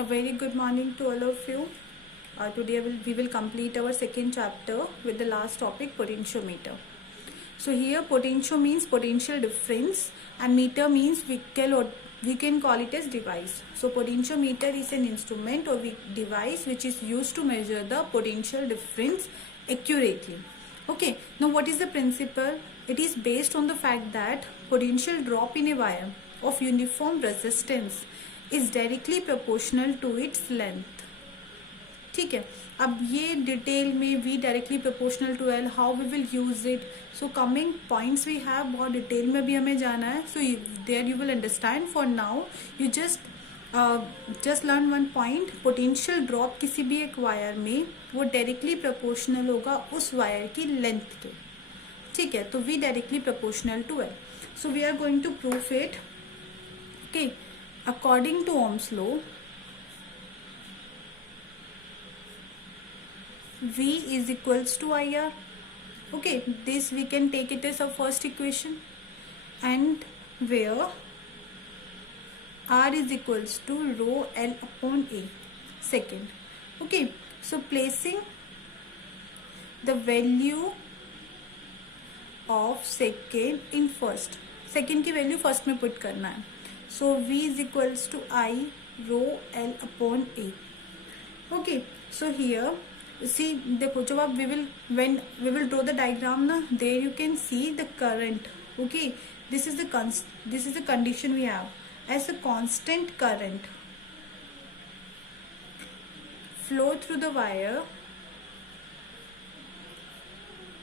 A very good morning to all of you. Today we will complete our second chapter with the last topic, potentiometer. So here potentio means potential difference and meter means we can call it as device. So potentiometer is an instrument or device which is used to measure the potential difference accurately. Okay, now what is the principle? It is based on the fact that potential drop in a wire of uniform resistance is directly proportional to its length. ठीक है, अब ये detail में we directly proportional to L, how we will use it. So coming points we have, बहुत detail में भी हमें जाना है. So there you will understand. For now you just learn one point. Potential drop किसी भी एक वायर में वो डायरेक्टली प्रोपोर्शनल होगा उस वायर की लेंथ के. ठीक है, तो we directly proportional to L. So we are going to proof it. Okay, according to Ohm's law, V is equals to IR. Okay, this we can take it as a first equation, and where R is equals to rho L upon A. Second, okay, so placing the value of second in first, second की value first में put करना है. So V is equals to I rho L upon A. Okay, so here see, देखो जब आप when we will draw the diagram ना, there you can see the current. Okay, this is the condition we have as a constant current flow through the wire,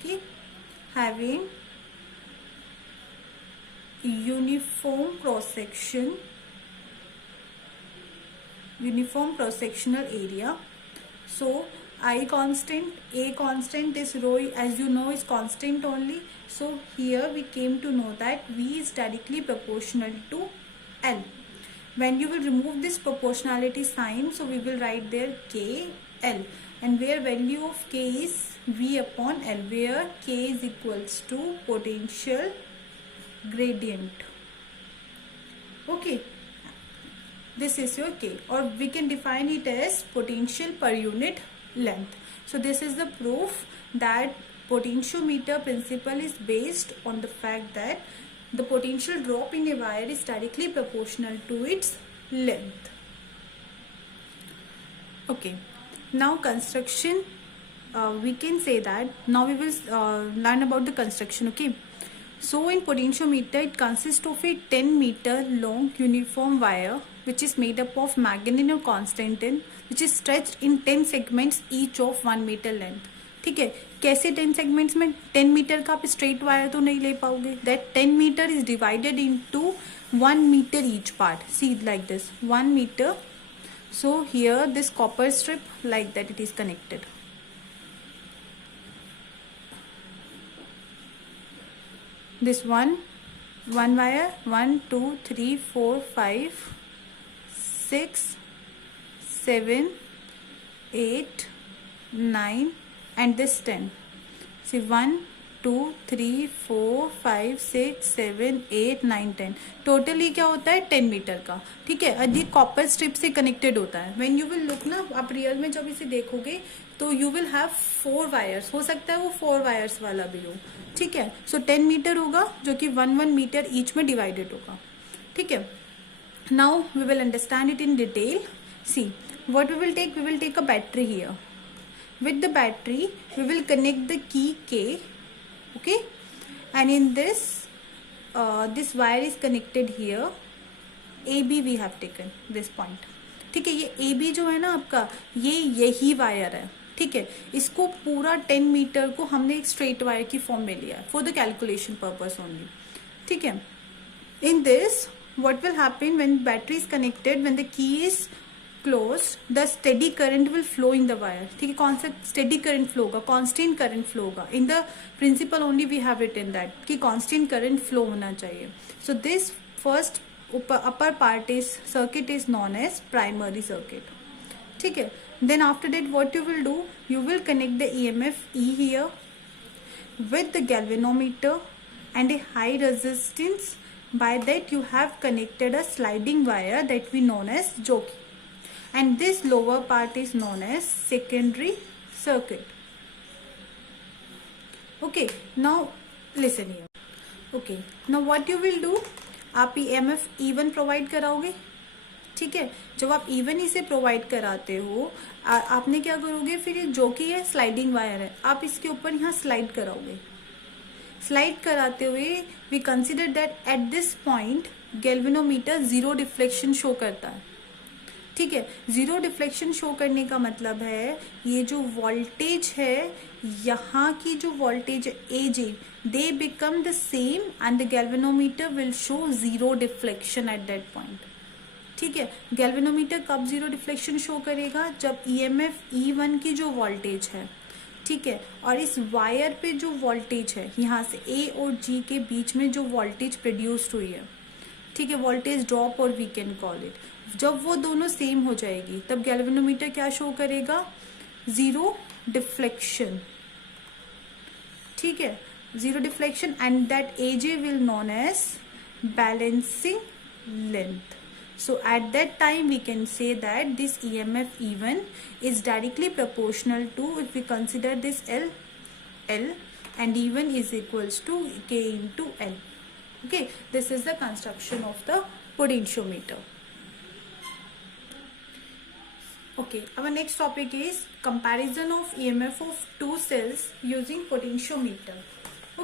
okay, having uniform cross sectional area. So I constant, A constant is rho, as you know, is constant only. So here we came to know that V is directly proportional to L. When you will remove this proportionality sign, so we will write there K L, and where value of K is V upon L, where K is equals to potential gradient. Okay, this is your K, or we can define it as potential per unit length. So this is the proof that potentiometer principle is based on the fact that the potential drop in a wire is directly proportional to its length. Okay, now construction, we can say that now we will learn about the construction. Okay, so in potentiometer it consists of a 10-meter long uniform wire which is made up of manganese or constantin, which is stretched in 10 segments each of 1 meter length. ठीक है, कैसे 10 segments में? 10 metre का आप straight wire तो नहीं ले पाओगे. That 10 meter is divided into 1 meter each part. See like this, 1 meter. So here this copper strip, like that it is connected. This one wire, 1 2 3 4 5 6 7 8 9 and this 10. See 1 2 3 4 5 6 7 8 9 10. Totally क्या होता है 10 metre का. ठीक है, अधिक कॉपर स्ट्रिप से connected होता है. व्हेन यू विल लुक ना, आप रियल में जब इसे देखोगे तो यू विल हैव 4 वायर्स. हो सकता है वो 4 वायर्स वाला भी हो. ठीक है, सो 10 मीटर होगा जो कि 1 मीटर ईच में डिवाइडेड होगा. ठीक है, now we will understand it in detail. See what we will take a battery here. With the battery we will connect the key K. Okay, and in this this wire is connected here. AB we have taken this point. ठीक है, ये AB जो है ना आपका, ये यही wire है. ठीक है, इसको पूरा 10 मीटर को हमने एक स्ट्रेट वायर की फॉर्म में लिया for the calculation purpose only. ठीक है, in this what will happen when battery is connected, when the key is closed, the steady current will flow in the wire. ठीक है, कौन सा steady current flow होगा? constant current flow होगा. in the principle only we have written that कि constant current flow होना चाहिए. so this first upper part is circuit is known as primary circuit. ठीक है, then after that what you will do, you will connect the EMF E here with the galvanometer and a high resistance. By that you have connected a sliding wire that we known as jockey, and this lower part is known as secondary circuit. Okay, now listen here. Okay, now what you will do, आप EMF E1 provide कराओगे, ठीक है. जब आप E1 इसे provide कराते हो, आपने क्या करोगे, फिर ये जो कि ये स्लाइडिंग वायर है, आप इसके ऊपर यहाँ स्लाइड कराओगे. स्लाइड कराते हुए we consider that at this point galvanometer zero deflection show करता है, ठीक है. जीरो डिफ्लेक्शन शो करने का मतलब है ये जो वोल्टेज है, यहाँ की जो voltage A J, they become the same and the galvanometer will show zero deflection at that point, ठीक है. गैल्वेनोमीटर कब जीरो डिफ्लेक्शन शो करेगा, जब EMF E1 की जो वोल्टेज है, ठीक है, और इस वायर पे जो वोल्टेज है, यहाँ से A और G के बीच में जो वोल्टेज प्रोड्यूस्ड हुई है, ठीक है, वोल्टेज ड्रॉप और वी कैन कॉल इट, जब वो दोनों सेम हो जाएगी तब गैल्वेनोमीटर क्या शो करेगा, जीरो डिफ्लेक्शन, ठीक है, zero deflection, and that AJ will known as balancing length. So at that time we can say that this EMF E1 is directly proportional to, if we consider this L and E1 is equals to K into L. Okay, this is the construction of the potentiometer. Okay, our next topic is comparison of EMF of two cells using potentiometer.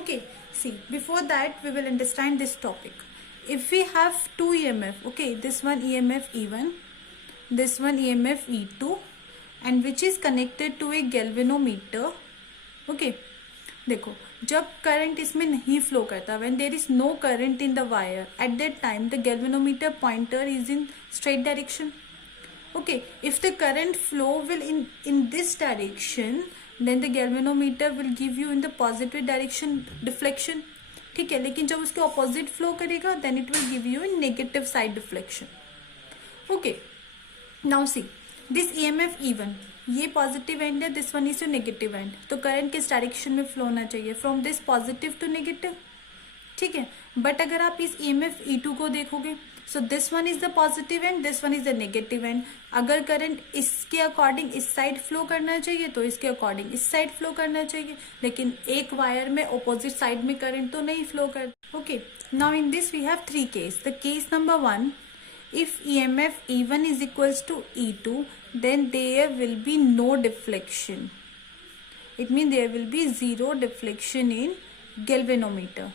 Okay, see, before that we will understand this topic. If we have two EMF, okay, this one EMF E1, this one EMF E2, and which is connected to a galvanometer, okay, देखो, जब current इसमें नहीं flow करता, when there is no current in the wire, at that time the galvanometer pointer is in straight direction. Okay, if the current flow will in this direction, then the galvanometer will give you in the positive direction deflection, ठीक है. लेकिन जब उसके opposite flow करेगा then it will give you in negative side deflection. Okay, now see this EMF E1, ये positive end है, this one is your negative end, तो current किस डायरेक्शन में फ्लो होना चाहिए, from this positive to negative, ठीक है. But अगर आप इस EMF E2 को देखोगे, so this one is the positive and this one is the negative and. अगर करंट इसके अकॉर्डिंग इस साइड फ्लो करना चाहिए तो इसके अकॉर्डिंग इस साइड फ्लो करना चाहिए, लेकिन एक वायर में ऑपोजिट साइड में करंट तो नहीं फ्लो कर. Okay, now in this we have three case. The case number 1, if EMF E1 is equals to E2, then there will be no deflection. It means there will be zero deflection in galvanometer,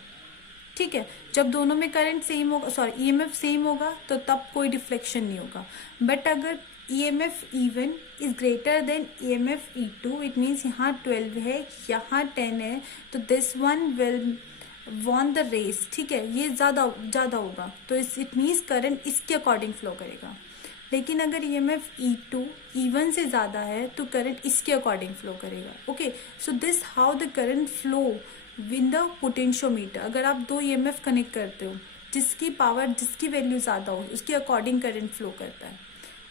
ठीक है. जब दोनों में current same होगा, sorry EMF same होगा, तो तब कोई डिफ्लेक्शन नहीं होगा. बट अगर EMF E1 is greater than EMF E2, it means यहाँ 12 है, यहाँ 10 है, तो this one will won the race, ठीक है, ये ज्यादा होगा, तो इट मीन्स करंट इसके अकॉर्डिंग फ्लो करेगा. लेकिन अगर EMF E2 E1 से ज्यादा है तो करंट इसके अकॉर्डिंग फ्लो करेगा. Okay, so this how the current flow with the potentiometer. अगर आप दो EMF कनेक्ट करते हो, जिसकी पावर, जिसकी वैल्यू ज्यादा हो, उसके अकॉर्डिंग करंट फ्लो करता है.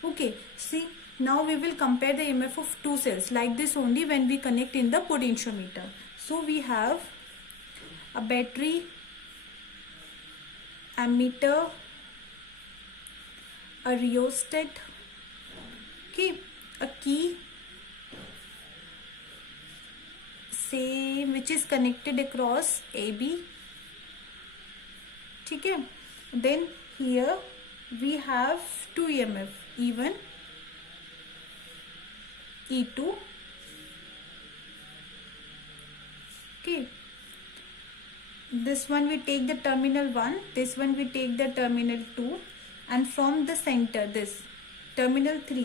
Okay, see now we will compare the EMF of two cells like this only when we connect in the potentiometer. So we have a battery, ammeter, a rheostat, okay, a key, same, which is connected across AB, ठीक है. Then here we have two EMF, E1, E2, okay. This one we take the terminal 1, this one we take the terminal 2, and from the center, this terminal 3,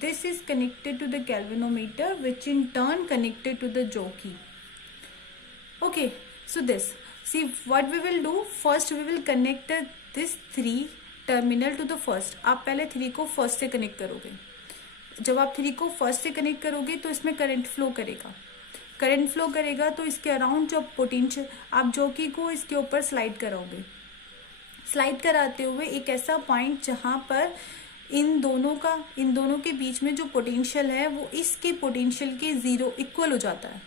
this is connected to the galvanometer, which in turn connected to the jockey. Okay, so this, see what we will do, first we will connect this 3 terminal to the first. आप पहले 3 को first से connect करोगे. जब आप 3 को first से connect करोगे तो इसमें करंट फ्लो करेगा. करंट फ्लो करेगा तो इसके अराउंड जो पोटेंशियल, आप जॉकी को इसके ऊपर स्लाइड कराओगे. स्लाइड कराते हुए एक ऐसा पॉइंट जहां पर इन दोनों के बीच में जो पोटेंशियल है वो इसके पोटेंशियल के जीरो इक्वल हो जाता है,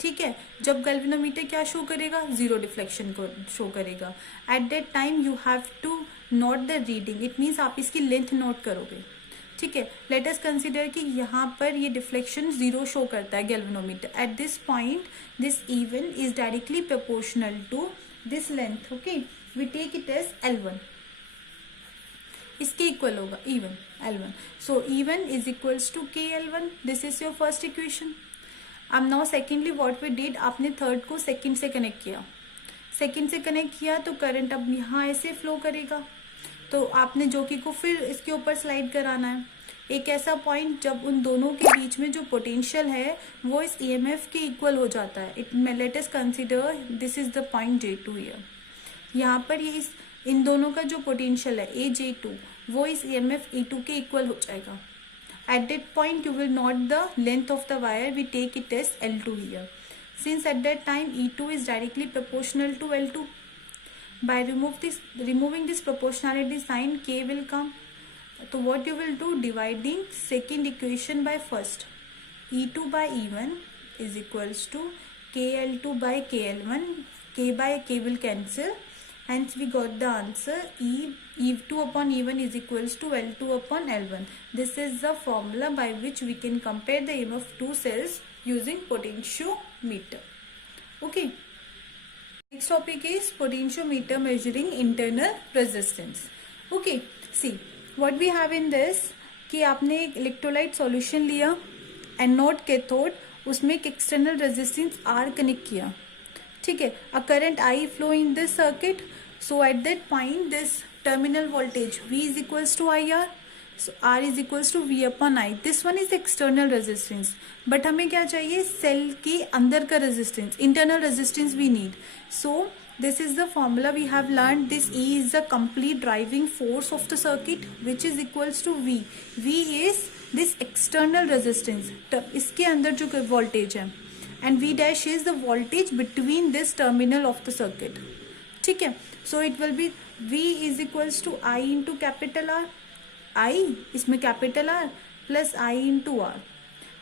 ठीक है. जब गैल्वेनोमीटर क्या शो करेगा, जीरो डिफ्लेक्शन को शो करेगा. At that time you have to note the reading, it means आप इसकी लेंथ नोट करोगे. ठीक है, लेट अस कंसिडर कि यहाँ पर ये डिफ्लेक्शन 0 शो करता है galvanometer. At this point this E one is directly proportional to this length. Okay, we take it as L1. इसके इक्वल होगा E one L1. So E one is equals to KL1. This is your first equation. अब now secondly what we did, आपने third को second से connect किया. Second से connect किया तो करंट अब यहाँ ऐसे फ्लो करेगा. तो आपने जॉकी को फिर इसके ऊपर स्लाइड कराना है. एक ऐसा पॉइंट जब उन दोनों के बीच में जो पोटेंशियल है वो इस EMF के इक्वल हो जाता है. It let us consider this is the point J2 here. यहाँ पर ये इन दोनों का जो पोटेंशियल है AJ2 वो इस EMF E2 के इक्वल हो जाएगा. At that point you will note the length of the wire, we take it as L2 here. Since at that time E2 is directly proportional to L2, by removing this proportionality sign, K will come. So what you will do, dividing second equation by first, E2 by E1 is equals to KL2 by KL1. K by K will cancel. Hence we got the answer E2 upon E1 is equals to L2 upon L1. This is the formula by which we can compare the EMF of two cells using potentiometer. Okay. Next topic is potentiometer measuring internal resistance. Okay. See what we have in this कि आपने एक electrolyte solution लिया, anode cathode, उसमें एक external resistance R connect किया. ठीक है, a current I flow in this circuit. So at that point this terminal voltage V is equals to IR. So R is equals to V upon I. This one is external resistance. But हमें क्या चाहिए, cell के अंदर का resistance, internal resistance we need. So this is the formula we have learned. This E is the complete driving force of the circuit which is equals to V. V is this external resistance. इसके अंदर जो voltage है. And V dash is the voltage between this terminal of the circuit. ठीक है, so it will be V is equals to I into capital R. I इसमें capital R plus I into R,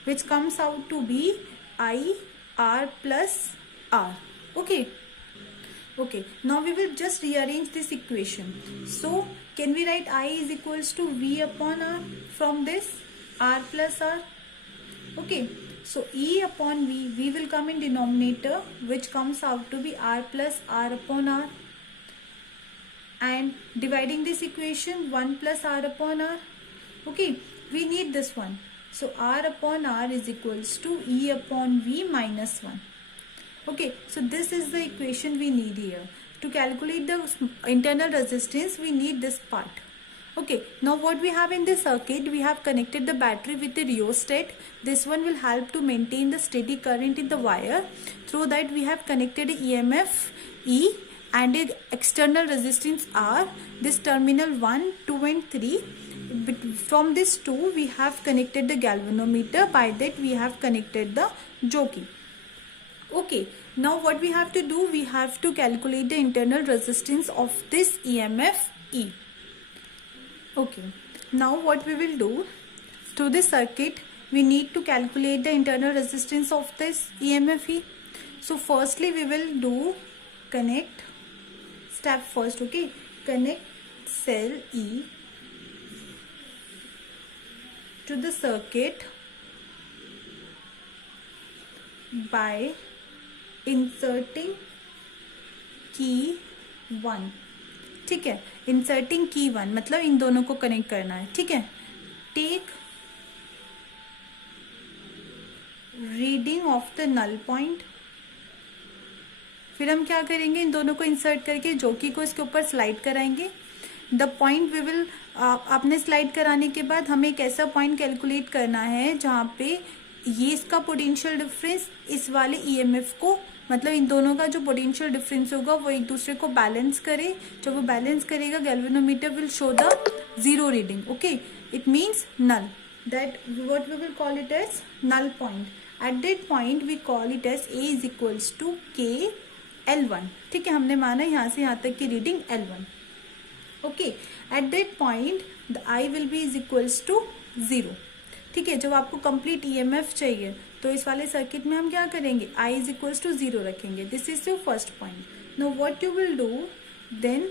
which comes out to be I R plus R. Okay. Okay. Now we will just rearrange this equation. So can we write I is equals to V upon R from this R plus R? Okay. So E upon V will come in denominator, which comes out to be R plus R upon R. And dividing this equation, 1 plus R upon R. Okay, we need this one. So R upon R is equals to E upon V minus 1. Okay, so this is the equation we need here. To calculate the internal resistance, we need this part. Okay, now what we have in this circuit, we have connected the battery with the rheostat. This one will help to maintain the steady current in the wire. Through that we have connected EMF E and a external resistance R. This terminal 1, 2 and 3. From this 2 we have connected the galvanometer. By that we have connected the jockey. Okay, now what we have to do, we have to calculate the internal resistance of this EMF E. Okay, now what we will do, through this circuit we need to calculate the internal resistance of this EMF E. So firstly we will do connect step first. Okay, connect cell E to the circuit by inserting key 1. ठीक है, inserting की 1 मतलब इन दोनों को connect करना है. ठीक है, take reading of the null point. फिर हम क्या करेंगे, इन दोनों को इंसर्ट करके जॉकी को इसके ऊपर स्लाइड कराएंगे. द पॉइंट वी विल, आपने स्लाइड कराने के बाद हमें एक ऐसा पॉइंट कैलकुलेट करना है जहाँ पे ये इसका पोटेंशियल डिफरेंस इस वाले EMF को, मतलब इन दोनों का जो पोटेंशियल डिफरेंस होगा वो एक दूसरे को बैलेंस करे. जब वो बैलेंस करेगा galvanometer will show the 0 reading. Okay, it means null. That what we will call it as null point. At that point we call it as A is equals to KL1. ठीक है, हमने माना यहाँ से यहाँ तक की reading L1. Okay, at that point the I will be is equals to 0. ठीक है, जब आपको कंप्लीट EMF चाहिए तो इस वाले सर्किट में हम क्या करेंगे, I इज इक्वल्स टू 0 रखेंगे. This is your first point. Now what you will do, then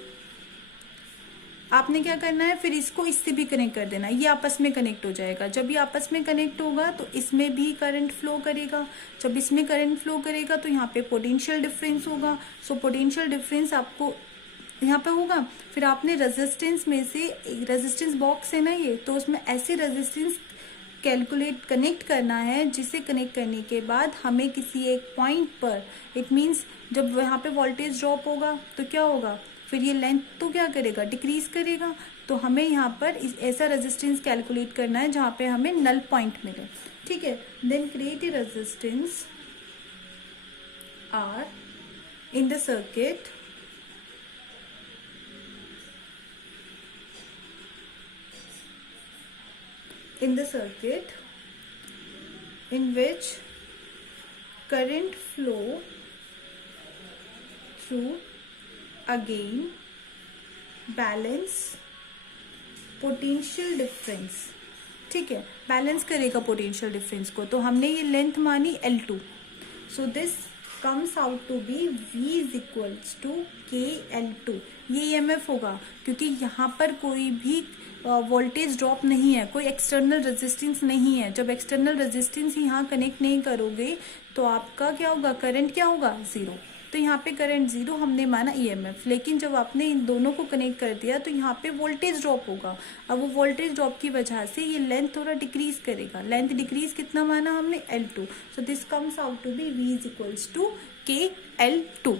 आपने क्या करना है, फिर इसको इससे भी कनेक्ट कर देना, ये आपस में कनेक्ट हो जाएगा। जब ये आपस में कनेक्ट होगा तो इसमें भी करंट फ्लो करेगा, जब इसमें करंट फ्लो करेगा तो यहाँ पे पोटेंशियल डिफरेंस होगा। सो पोटेंशियल डिफरेंस आपको यहाँ पे होगा। फिर आपने रेजिस्टेंस में से, रेजिस्टेंस बॉक्स है ना ये, तो उसमें ऐसे रेजिस्टेंस कैलकुलेट कनेक्ट करना है, जिसे कनेक्ट करने के बाद हमें किसी एक पॉइंट पर, इट मीन्स जब यहाँ पे वोल्टेज ड्रॉप होगा तो क्या होगा, फिर ये लेंथ तो क्या करेगा, डिक्रीज करेगा। तो हमें यहाँ पर ऐसा रेजिस्टेंस कैलकुलेट करना है जहाँ पे हमें नल पॉइंट मिले, ठीक है। Then create a resistance R in the circuit in which current flow through again balance potential difference, ठीक है, बैलेंस करेगा पोटेंशियल डिफरेंस को। तो हमने ये लेंथ मानी L2, so this comes out to be V is equals to KL2। ये EMF होगा क्योंकि यहाँ पर कोई भी वोल्टेज ड्रॉप नहीं है, कोई एक्सटर्नल रेजिस्टेंस नहीं है। जब एक्सटर्नल रेजिस्टेंस यहाँ कनेक्ट नहीं करोगे तो आपका क्या होगा, करंट क्या होगा, जीरो। तो यहाँ पे करंट जीरो हमने माना EMF, लेकिन जब आपने इन दोनों को कनेक्ट कर दिया तो यहाँ पे वोल्टेज ड्रॉप होगा। अब वो वोल्टेज ड्रॉप की वजह से ये लेंथ थोड़ा डिक्रीज करेगा। लेंथ डिक्रीज कितना माना हमने, L2। So this comes out to be V is equals to KL2।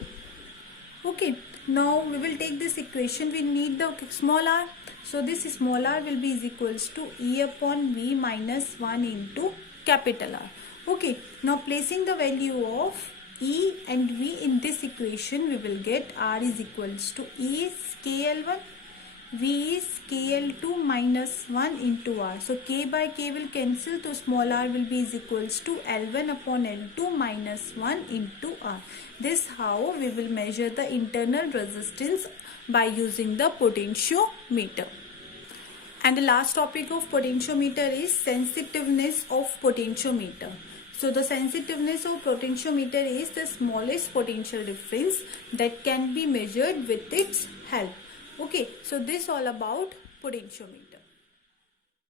Okay, now we will take this equation. We need the small r. So this small r will be is equals to E upon V minus 1 into capital R. Okay, now placing the value of E and V in this equation, we will get R is equals to E is KL1, V is KL2 minus 1 into R. So K by K will cancel, so small r will be is equals to L1 upon L2 minus 1 into R. This how we will measure the internal resistance by using the potentiometer. And the last topic of potentiometer is sensitiveness of potentiometer. So the sensitiveness of potentiometer is the smallest potential difference that can be measured with its help. Okay, so this all about potentiometer.